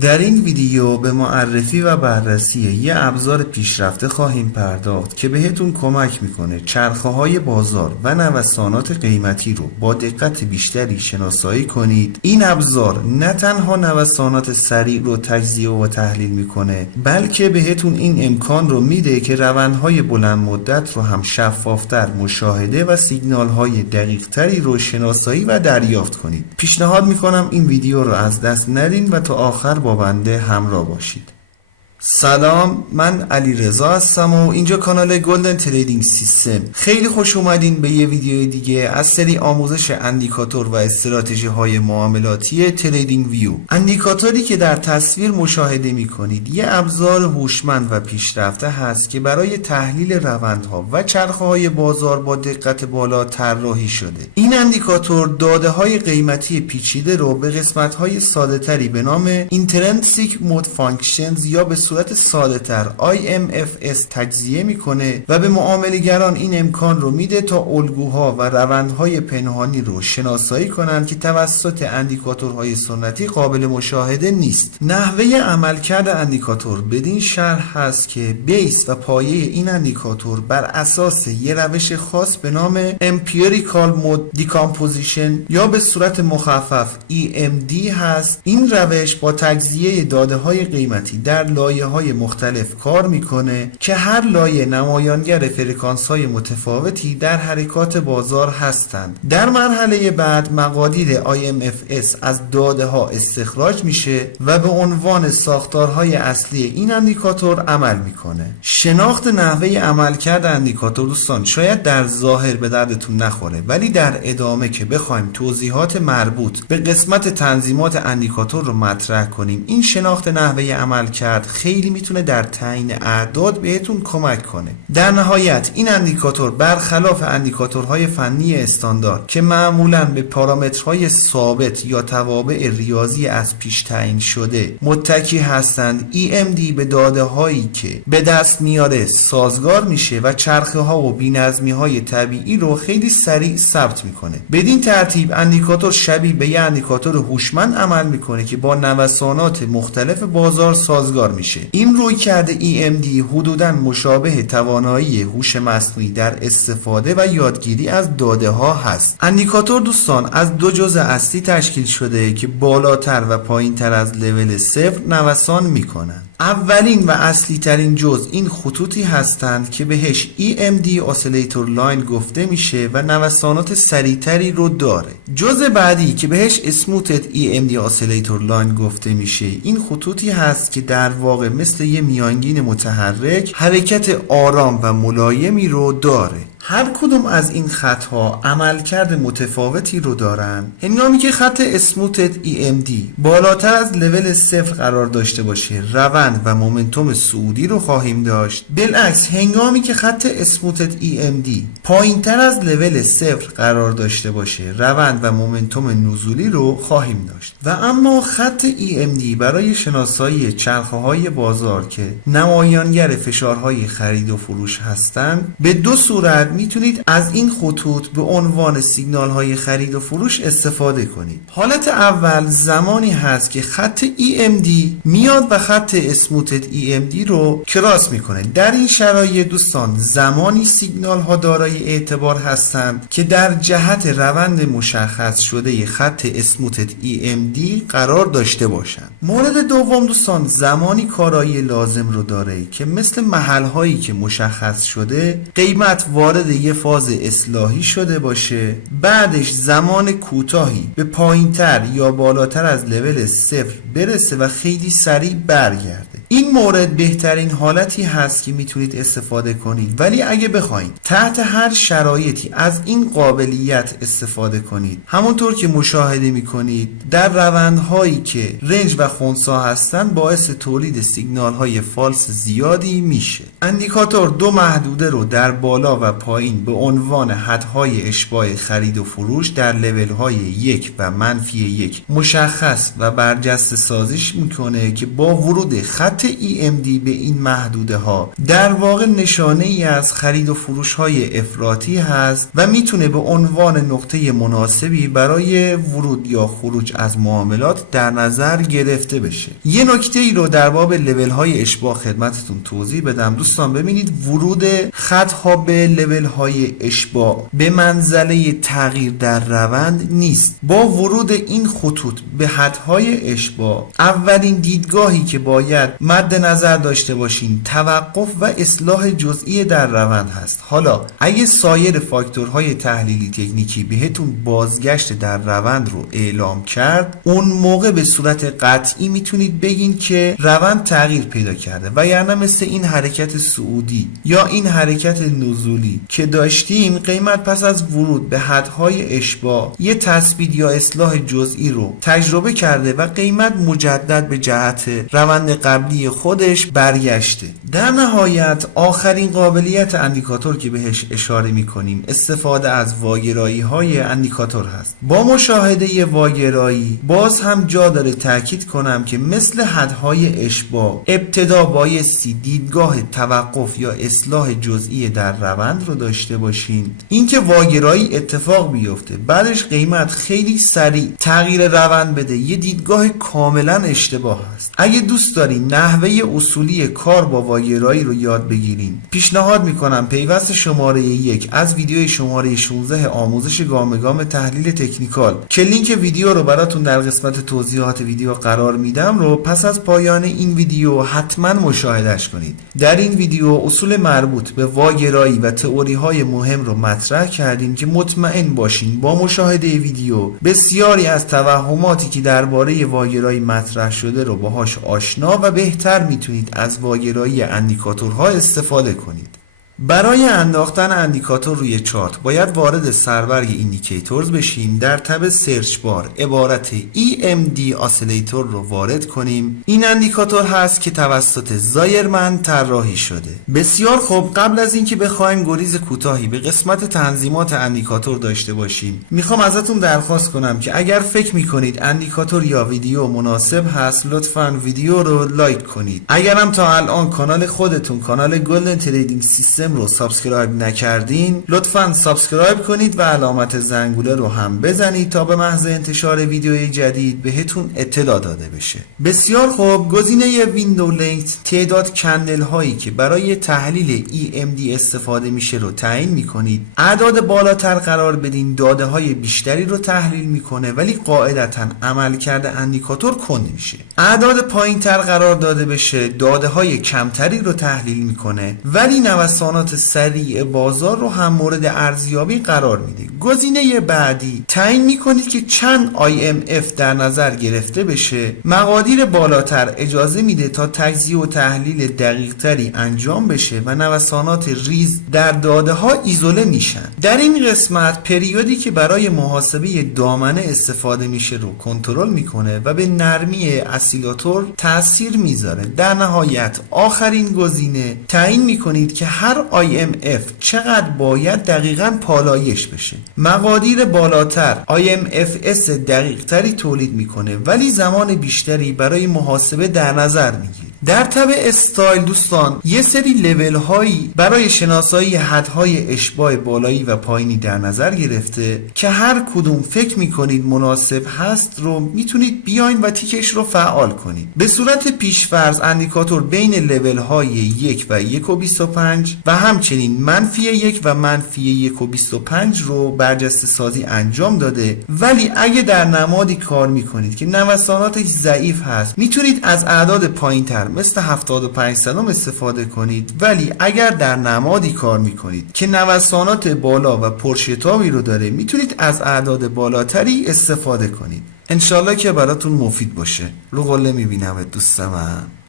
در این ویدیو به معرفی و بررسی یه ابزار پیشرفته خواهیم پرداخت که بهتون کمک میکنه چرخه‌های بازار و نوسانات قیمتی رو با دقت بیشتری شناسایی کنید. این ابزار نه تنها نوسانات سریع رو تجزیه و تحلیل میکنه، بلکه بهتون این امکان رو میده که روندهای بلند مدت رو هم شفافتر مشاهده و سیگنال‌های دقیق‌تری رو شناسایی و دریافت کنید. پیشنهاد میکنم این ویدیو رو از دست ندین و تا آخر با بنده همراه باشید. سلام، من علیرضا هستم و اینجا کانال گلدن تریدینگ سیستم. خیلی خوش اومدین به یه ویدیو دیگه از سری آموزش اندیکاتور و استراتژی های معاملاتی تریدینگ ویو. اندیکاتوری که در تصویر مشاهده میکنید یه ابزار هوشمند و پیشرفته هست که برای تحلیل روندها و چرخه های بازار با دقت بالا طراحی شده. این اندیکاتور داده های قیمتی پیچیده رو به قسمت های ساده تری به نام Intrinsic Mode Functions یا به صورت ساده تر IMFS تجزیه میکنه و به معامله‌گران این امکان رو میده تا الگوها و روندهای پنهانی رو شناسایی کنن که توسط اندیکاتورهای سنتی قابل مشاهده نیست. نحوه عملکرد اندیکاتور بدین شرح هست که بیس و پایه این اندیکاتور بر اساس یه روش خاص به نام Empirical Mode Decomposition یا به صورت مخفف EMD هست. این روش با تجزیه داده های قیمتی در لایه های مختلف کار میکنه که هر لایه نمایانگر فرکانس های متفاوتی در حرکات بازار هستند. در مرحله بعد مقادیر IMFS از داده ها استخراج میشه و به عنوان ساختارهای اصلی این اندیکاتور عمل میکنه. شناخت نحوه عملکرد اندیکاتور دوستان شاید در ظاهر به دردتون نخوره، ولی در ادامه که بخوایم توضیحات مربوط به قسمت تنظیمات اندیکاتور رو مطرح کنیم، این شناخت نحوه عملکرد خیلی میتونه در تعیین اعداد بهتون کمک کنه. در نهایت این اندیکاتور برخلاف اندیکاتورهای فنی استاندارد که معمولاً به پارامترهای ثابت یا توابع ریاضی از پیش تعیین شده متکی هستند، EMD به داده هایی که به دست میاره سازگار میشه و چرخه ها و بی‌نظمی های طبیعی رو خیلی سریع ثبت میکنه. بدین ترتیب اندیکاتور شبیه به یه اندیکاتور هوشمند عمل میکنه که با نوسانات مختلف بازار سازگار میشه. این رویکرد EMD حدوداً مشابه توانایی هوش مصنوعی در استفاده و یادگیری از داده ها هست. اندیکاتور دوستان از دو جزء اصلی تشکیل شده که بالاتر و پایینتر از لول 0 نوسان میکنن. اولین و اصلی ترین جزء این خطوطی هستند که بهش EMD Oscillator Line گفته میشه و نوسانات سریعتری رو داره. جزء بعدی که بهش Smoothed EMD Oscillator Line گفته میشه این خطوطی هست که در واقع مثل یه میانگین متحرک حرکت آرام و ملایمی رو داره. هر کدوم از این خطها عملکرد متفاوتی رو دارن. هنگامی که خط اسموتد EMD بالاتر از لول 0 قرار داشته باشه روند و مومنتوم صعودی رو خواهیم داشت. بالعکس هنگامی که خط اسموتد EMD پایینتر از لول 0 قرار داشته باشه روند و مومنتوم نزولی رو خواهیم داشت. و اما خط EMD برای شناسایی چرخه های بازار که نمایانگر فشارهای خرید و فروش هستند به دو صورت میتونید از این خطوط به عنوان سیگنال های خرید و فروش استفاده کنید. حالت اول زمانی هست که خط EMD میاد و خط اسموتد EMD رو کراس میکنه. در این شرایط دوستان زمانی سیگنال ها دارای اعتبار هستند که در جهت روند مشخص شده خط اسموتد EMD قرار داشته باشند. مورد دوم دوستان زمانی کارایی لازم رو داره که مثل محل هایی که مشخص شده قیمت وارد یه فاز اصلاحی شده باشه، بعدش زمان کوتاهی به پایینتر یا بالاتر از لول 0 برسه و خیلی سریع برگرده. این مورد بهترین حالتی هست که میتونید استفاده کنید، ولی اگه بخواید تحت هر شرایطی از این قابلیت استفاده کنید همونطور که مشاهده میکنید در روندهایی که رنج و خنثی هستن باعث تولید سیگنال های فالس زیادی میشه. اندیکاتور دو محدوده رو در بالا و پایین پایین به عنوان حدهای اشباع خرید و فروش در لول های 1 و -1 مشخص و برجسته سازیش میکنه که با ورود خط EMD به این محدوده ها در واقع نشانه ای از خرید و فروش های افراطی هست و میتونه به عنوان نقطه مناسبی برای ورود یا خروج از معاملات در نظر گرفته بشه. یه نکته ای رو در باب لول های اشباع خدمتتون توضیح بدم. دوستان ببینید ورود خط ها به لول های اشباع به منزله تغییر در روند نیست. با ورود این خطوط به حدهای اشباع اولین دیدگاهی که باید مد نظر داشته باشین توقف و اصلاح جزئی در روند هست. حالا اگه سایر فاکتورهای تحلیلی تکنیکی بهتون بازگشت در روند رو اعلام کرد، اون موقع به صورت قطعی میتونید بگین که روند تغییر پیدا کرده و یعنی مثل این حرکت صعودی یا این حرکت نزولی که داشتیم، قیمت پس از ورود به حدهای اشباع یه تثبیت یا اصلاح جزئی رو تجربه کرده و قیمت مجدد به جهت روند قبلی خودش برگشته. در نهایت آخرین قابلیت اندیکاتور که بهش اشاره میکنیم استفاده از واگرایی های اندیکاتور هست. با مشاهده واگرایی باز هم جا داره تاکید کنم که مثل حدهای اشباع ابتدا بایستی دیدگاه توقف یا اصلاح جزئی در روند رو داشته باشین. اینکه واگرایی اتفاق بیفته بعدش قیمت خیلی سریع تغییر روند بده یه دیدگاه کاملا اشتباه است. اگه دوست دارین نحوه اصولی کار با واگرایی رو یاد بگیرین، پیشنهاد میکنم پیوست شماره 1 از ویدیو شماره 16 آموزش گام گام تحلیل تکنیکال که لینک ویدیو رو براتون در قسمت توضیحات ویدیو قرار میدم رو پس از پایان این ویدیو حتما مشاهدهش کنید. در این ویدیو اصول مربوط به واگرایی و تئوری های مهم رو مطرح کردیم که مطمئن باشین با مشاهده ویدیو بسیاری از توهماتی که درباره واگرایی مطرح شده رو باهاش آشنا و بهتر میتونید از واگرایی اندیکاتورها استفاده کنید. برای انداختن اندیکاتور روی چارت باید وارد سرورگ ایندیکیتورز بشیم. در تب سرچ بار عبارت EMD آسیلیتور رو وارد کنیم. این اندیکاتور هست که توسط زایرمن طراحی شده. بسیار خوب، قبل از اینکه بخوایم گریز کوتاهی به قسمت تنظیمات اندیکاتور داشته باشیم، میخوام ازتون درخواست کنم که اگر فکر میکنید اندیکاتور یا ویدیو مناسب هست لطفاً ویدیو رو لایک کنید. اگرم تا الان کانال خودتون کانال گلدن تریدینگ سیستم رو سابسکرایب نکردین لطفاً سابسکرایب کنید و علامت زنگوله رو هم بزنید تا به محض انتشار ویدیوی جدید بهتون اطلاع داده بشه. بسیار خوب، گزینه ویندو لنگت تعداد کندل هایی که برای تحلیل EMD استفاده میشه رو تعیین میکنید. اعداد بالاتر قرار بدین داده های بیشتری رو تحلیل میکنه ولی قاعدتاً عملکرد اندیکاتور کند میشه. اعداد پایین تر قرار داده بشه داده های کمتری رو تحلیل میکنه ولی نوسانات سریع بازار رو هم مورد ارزیابی قرار میده. گزینه بعدی تعیین میکنید که چند IMF در نظر گرفته بشه. مقادیر بالاتر اجازه میده تا تجزیه و تحلیل دقیق تری انجام بشه و نوسانات ریز در داده ها ایزوله میشن. در این قسمت پریودی که برای محاسبه دامنه استفاده میشه رو کنترل میکنه و به نرمی اسیلاتور تاثیر میذاره. در نهایت آخرین گزینه تعیین میکنید که هر IMF چقدر باید دقیقاً پالایش بشه. مقادیر بالاتر IMFS دقیق تری تولید میکنه ولی زمان بیشتری برای محاسبه در نظر میگیره. در تب استایل دوستان یه سری لول هایی برای شناسایی حدهای اشباع بالایی و پایینی در نظر گرفته که هر کدوم فکر میکنید مناسب هست رو میتونید بیاین و تیکش رو فعال کنید. به صورت پیشفرض اندیکاتور بین لول های 1 و 1.25 و همچنین -1 و -1.25 رو برجسته سازی انجام داده ولی اگه در نمادی کار میکنید که نوساناتش ضعیف هست میتونید از اعداد پایین تر مثل 75 صدم استفاده کنید ولی اگر در نمادی کار میکنید که نوسانات بالا و پرشتابی رو داره میتونید از اعداد بالاتری استفاده کنید. انشالله که براتون مفید باشه. رو قله میبینم دوست من.